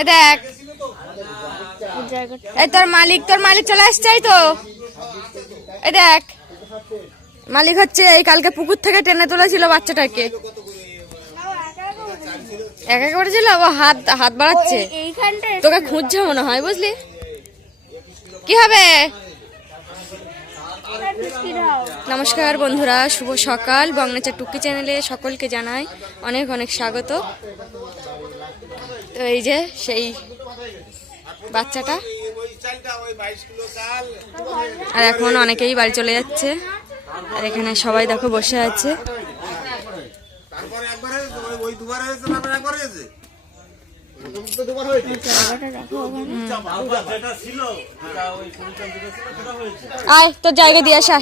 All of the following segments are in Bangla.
এ দেখ। এই তোর মালিক তোর মালিক চলে তো। এই দেখ। মালিক হচ্ছে এই কালকে পুকুর থেকে টেনে তুলেছিল বাচ্চাটাকে। একা করেছিল? ও হাত হাত বাড়াচ্ছে। তোকে খুঁজছে মনে হয় বুঝলি? কি হবে? নমস্কার বন্ধুরা শুভ সকাল। বংনেচার টুকি চ্যানেলে সকলকে জানাই অনেক অনেক স্বাগত। তো এই যে সেই বাচ্চাটা। আর এখন অনেকেই বাড়ি চলে যাচ্ছে। আর এখানে সবাই দেখো বসে আছে। আয়, তোর জায়গা দিয়ে আসা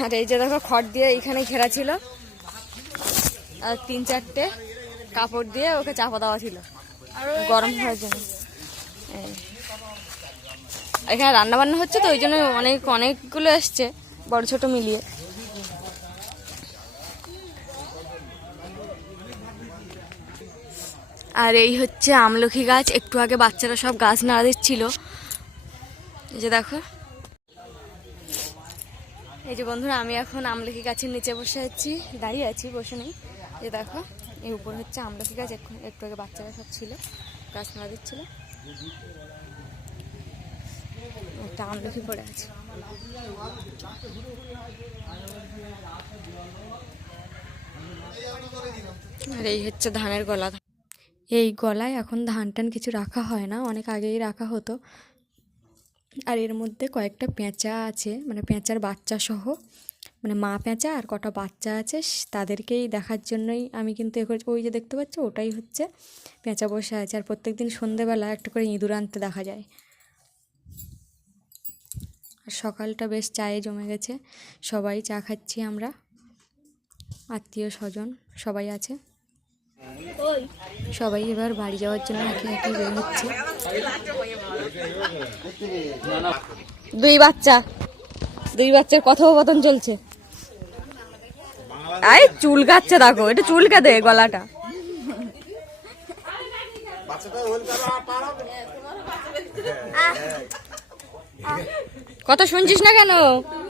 আর এই যে দেখো খড় দিয়ে এইখানে ঘেরা ছিল। আর তিন চারটে কাপড় দিয়ে ওকে চাপা দেওয়া ছিল। গরম হওয়ার জন্য। এখানে রান্না বান্না হচ্ছে তো, ওই জন্য অনেক, অনেকগুলো এসছে, বড় ছোট মিলিয়ে। আর এই হচ্ছে আমলকি গাছ, একটু আগে বাচ্চারা সব গাছ নাড়া দিচ্ছিল যে দেখো। এই যে বন্ধুরা, আমি এখন আমলকি গাছের নিচে বসে আছি, দাঁড়িয়ে আছি, বসে নেই। এই দেখো, এই উপর হচ্ছে আমলকি গাছ এখন একটু আগে বাচ্চারা সব ছিল, গাছ নাড়া দিচ্ছিল। একটা আমলকি পড়ে আছে। আর এই হচ্ছে ধানের গলা। এই গলায় এখন ধান টান কিছু রাখা হয় না, অনেক আগেই রাখা হতো। আর এর মধ্যে কয়েকটা পেঁচা আছে মানে পেঁচার বাচ্চা সহ। মানে মা পেঁচা আর কটা বাচ্চা আছে, তাদেরকেই দেখার জন্যই আমি কিন্তু এ করেছি। ওই যে দেখতে পাচ্ছ, ওটাই হচ্ছে পেঁচা বসে আছে। আর প্রত্যেক দিন সন্ধেবেলা একটা করে ইঁদুর আনতে দেখা যায়। আর সকালটা বেশ চায়ে জমে গেছে। সবাই চা খাচ্ছি আমরা। আত্মীয় স্বজন সবাই আছে। সবাই এবার বাড়ি যাওয়ার জন্য একে একে বের হচ্ছে। দুই বাচ্চা। দুই বাচ্চার কথোপকথন চলছে। আই চুল কাচ্ছে দেখো এটা চুল দে গলাটা। আর কথা শুনছিস না কেন?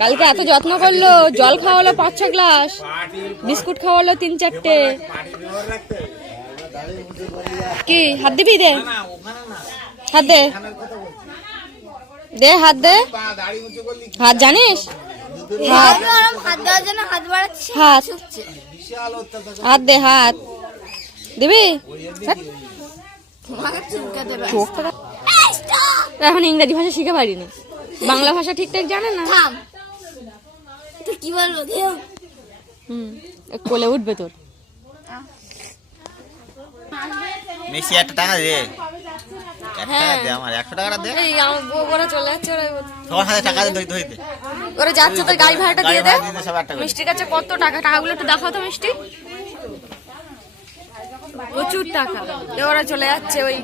কালকে এত যত্ন করল, জল খাওয়ালো পাঁচ ছ গ্লাস, বিস্কুট খাওয়ালো তিন চারটে কি? হাত দিবি দে। হাত দে। দে হাত দে। হাত জানিস? হাত। হাত। হাত দে হাত। দিবি। এখন ইংরেজি ভাষা শিখে পারিনি। বাংলা ভাষা ঠিকঠাক জানে না? কি বলব? হুম কোলে উঠবে তোর। মিষ্টি একটা টাকা দে। এক দে আমার একশো টাকাটা দে। এই আমার ওরা চলে যাচ্ছে ওরা সবার সাথে টাকা দে ধরি ধরিতে ওরা যাচ্ছে তোর গাড়ি ভাড়াটা দিয়ে দে। মিষ্টির কাছে কত টাকা? টাকাগুলো একটু দেখাও তো মিষ্টি। প্রচুর টাকা। ওরা চলে যাচ্ছে ওই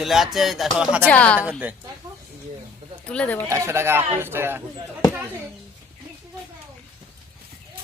চলে যাচ্ছে তা দে। তুলে দেবো। একশো টাকা টাকা।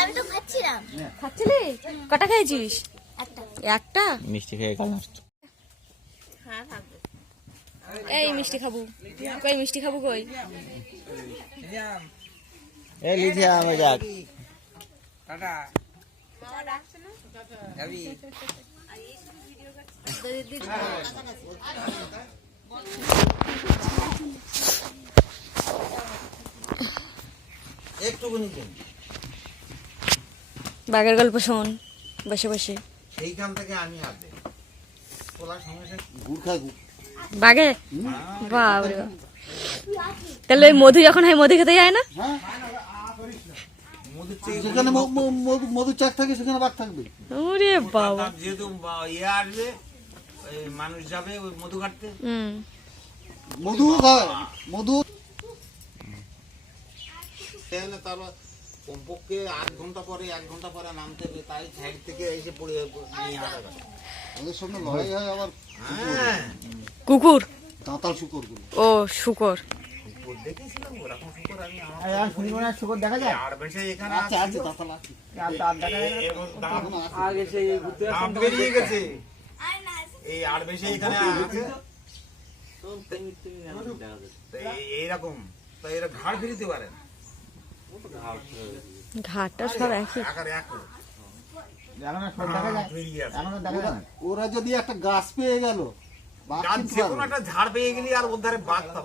আমি তো খাচ্ছিলাম। খাচ্ছিলি? কটা খেয়েছিস? একটা। একটা? মিষ্টি খেয়ে গেল এই মিষ্টি খাব। কই মিষ্টি খাব কই? এই ওই যাক। কেন বাঘের গল্প শোন বসে বসে। সেইখান থেকে আমি আসবে বাঘে বাবরে। তাহলে ওই মধু যখন হয় মধু খেতে যায় না? মধুর চেয়ে যেখানে মধু- মধুর চাক থাকে সেখানে বাঘ থাকবে। ওরে বাবা। যেহেতু বা- ইয়ে আসবে ওই মানুষ যাবে ওই মধু কাটতে। হুম। মধু হয় মধু তাহলে তারপর কমপক্ষে আধ ঘণ্টা পরে এক ঘণ্টা পরে নামতে হবে তাই সাইড থেকে এসে পড়ে নিয়ে আসা ওদের সঙ্গে লড়াই হয় আবার হ্যাঁ কুকুর দাঁতাল শুকর ও শুকর এইরকম তো এরা ঘাড় ফিরিতে পারে না ঘাটটা সব একই। না ওরা যদি একটা গাছ পেয়ে গেল ঝাড় পেয়ে গেলি আর ওর ধারে বাঘ না।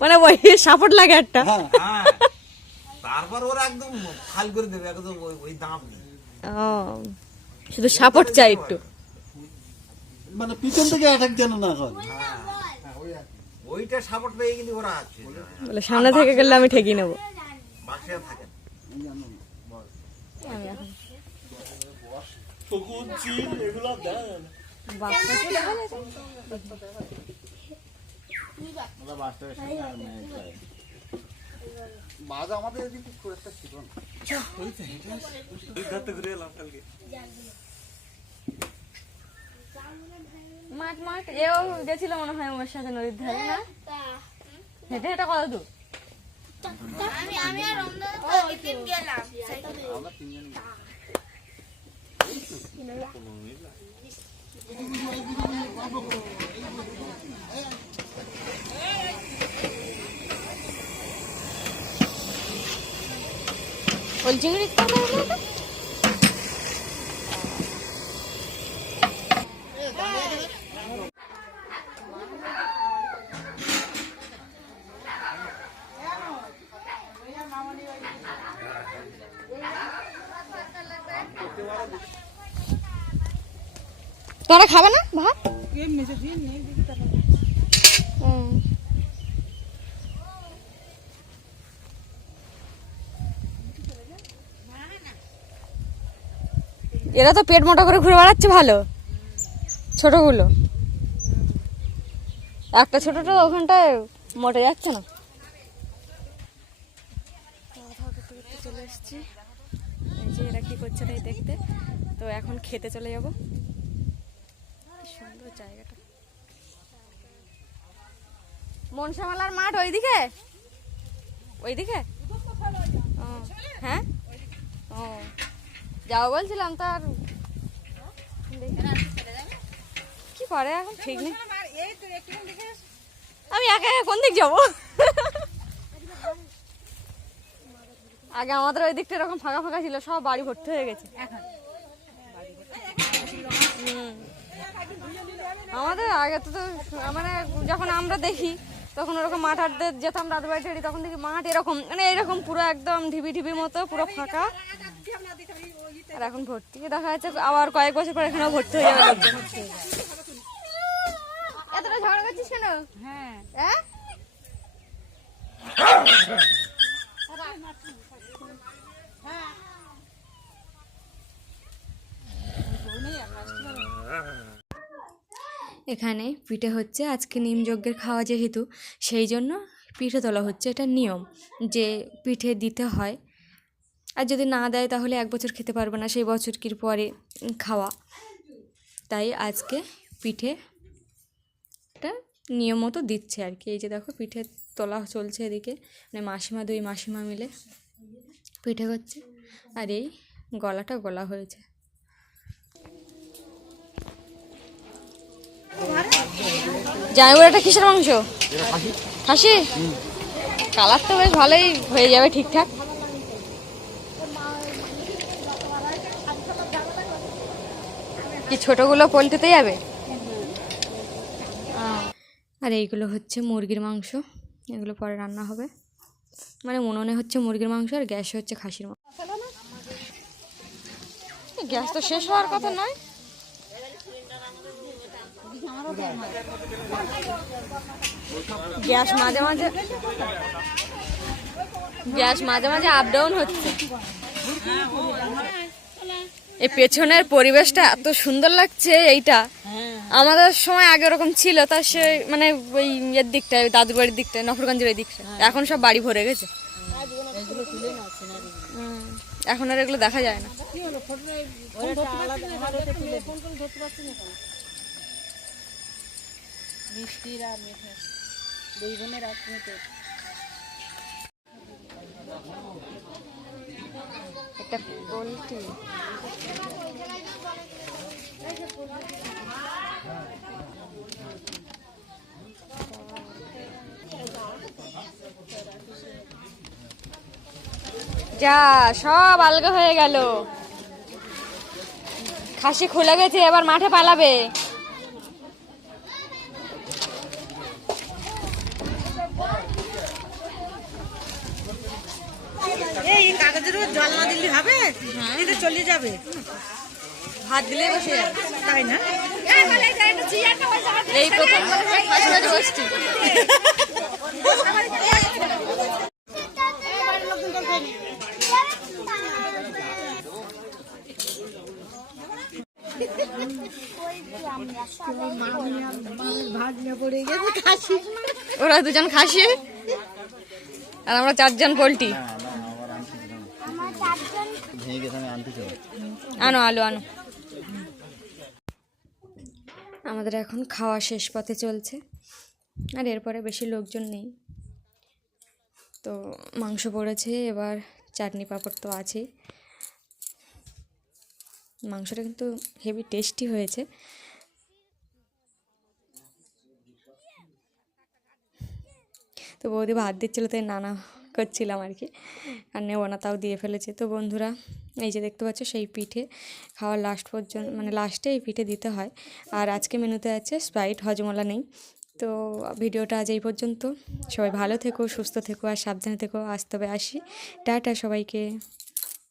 মানে ওই সাপোর্ট লাগে একটা। হ্যাঁ। হ্যাঁ। তারপর ওরা একদম খাল করে দেবে একদম ওই ওই দাম শুধু সাপোর্ট চাই একটু। মানে পিছন থেকে অ্যাটাক যেন না হয়। ওইটা সাপোর্ট পেয়ে গেলি ওরা আছে। বলে সামনে থেকে গেলে আমি ঠেকিয়ে নেব। বাক্সে থাকে না। শকুন চিল এগুলো দেখা যায় না। ওরা বাস্তবের সঙ্গে আর ম্যাচ করে বাঘ আমাদের এদিকে খুব একটা ছিল না এই ধারতে ঘুরে এলাম কালকে মাঠ মাঠ। এও গেছিল মনে হয় আমার সাথে নদীর ধারে না? হেঁটে হেঁটে কত দূর? ওই চিংড়ি তোরা খাবে না ভাত? এরা তো পেট মোটা করে ঘুরে বেড়াচ্ছে ভালো। ছোটগুলো। একটা ছোটটা ওখানটায় মোটে যাচ্ছে না। চলে এসেছি। যে এরা কি করছে তাই দেখতে। তো এখন খেতে চলে যাব। সুন্দর জায়গাটা। মনসামালার মাঠ ওইদিকে? ওইদিকে? হ্যাঁ? ও যাও বলছিলাম তার কি করে এখন? ঠিক নেই। আমি একা একা কোন দিক যাব? আগে আমাদের ওই দিকটা এরকম ফাঁকা ফাঁকা ছিল সব বাড়ি ভর্তি হয়ে গেছে। আমাদের আগে তো মানে যখন আমরা দেখি তখন ওরকম মাঠ হাঁটতে যেতাম রাত বাড়ি টাড়ি তখন দেখি মাঠ এরকম মানে এরকম পুরো একদম ঢিবি ঢিবি মতো পুরো ফাঁকা। আর এখন ভর্তি দেখা যাচ্ছে আবার কয়েক বছর পর এখানেও ভর্তি হয়ে যাবে। এতটা ঝগড়া করছিস কেন? হ্যাঁ। হ্যাঁ এখানে পিঠে হচ্ছে আজকে নিম যজ্ঞের খাওয়া যেহেতু, সেই জন্য পিঠে তোলা হচ্ছে এটা নিয়ম যে পিঠে দিতে হয়। আর যদি না দেয় তাহলে এক বছর খেতে পারবে না, সেই বছর কির পরে খাওয়া। তাই আজকে পিঠে একটা নিয়ম মতো দিচ্ছে আর কি এই যে দেখো পিঠে তোলা চলছে এদিকে মানে মাসিমা দুই মাসিমা মিলে পিঠে করছে আর এই গলাটা গলা হয়েছে। জামাইবুড় এটা কিসের মাংস? খাসি। কালার তো বেশ ভালোই হয়ে যাবে ঠিকঠাক। কি ছোটগুলো পোলট্রিতে যাবে? আর এইগুলো হচ্ছে মুরগির মাংস। এগুলো পরে রান্না হবে। মানে উনুনে হচ্ছে মুরগির মাংস আর গ্যাসে হচ্ছে খাসির মাংস। গ্যাস তো শেষ হওয়ার কথা নয়। গ্যাস মাঝে মাঝে গ্যাস মাঝে মাঝে আপ ডাউন হচ্ছে। এই পেছনের পরিবেশটা এত সুন্দর লাগছে এইটা। আমাদের সময় আগে ওরকম ছিল, তা সে মানে ওই ইয়ের দিকটায়, দাদুর বাড়ির দিকটায় নফরগঞ্জের ওই দিকটায়। এখন সব বাড়ি ভরে গেছে। এখন আর এগুলো দেখা যায় না। একটা পোল্ট্রি। যা সব আলগা হয়ে গেল। খাসি খুলে গেছে এবার মাঠে পালাবে এই কাগজের উপর জল না দিলে হবে এটা চলে যাবে? ভাত দিলে বসে তাই না? এই প্রথম বসছি ওরা দুজন খাসি, আর আমরা চারজন পোল্ট্রি। ভেঙে গেছে আমি আনতে চাই। আনো আলু আনো। আমাদের এখন খাওয়া শেষ পথে চলছে। আর এরপরে বেশি লোকজন নেই। তো মাংস পড়েছে এবার চাটনি পাঁপড় তো আছেই। মাংসটা কিন্তু হেভি টেস্টি হয়েছে। তো বৌদি ভাত দিচ্ছিল তাই নানা করছিলাম আর কি। আর নেব না, তাও দিয়ে ফেলেছে। তো বন্ধুরা, এই যে দেখতে পাচ্ছ সেই পিঠে খাওয়ার লাস্ট পর্যন্ত মানে লাস্টে এই পিঠে দিতে হয়। আর আজকে মেনুতে আছে স্প্রাইট হজমলা নেই। তো ভিডিওটা আজ এই পর্যন্ত। সবাই ভালো থেকো, সুস্থ থেকো, আর সাবধানে থেকো। আসতে হবে আসি। টাটা সবাইকে।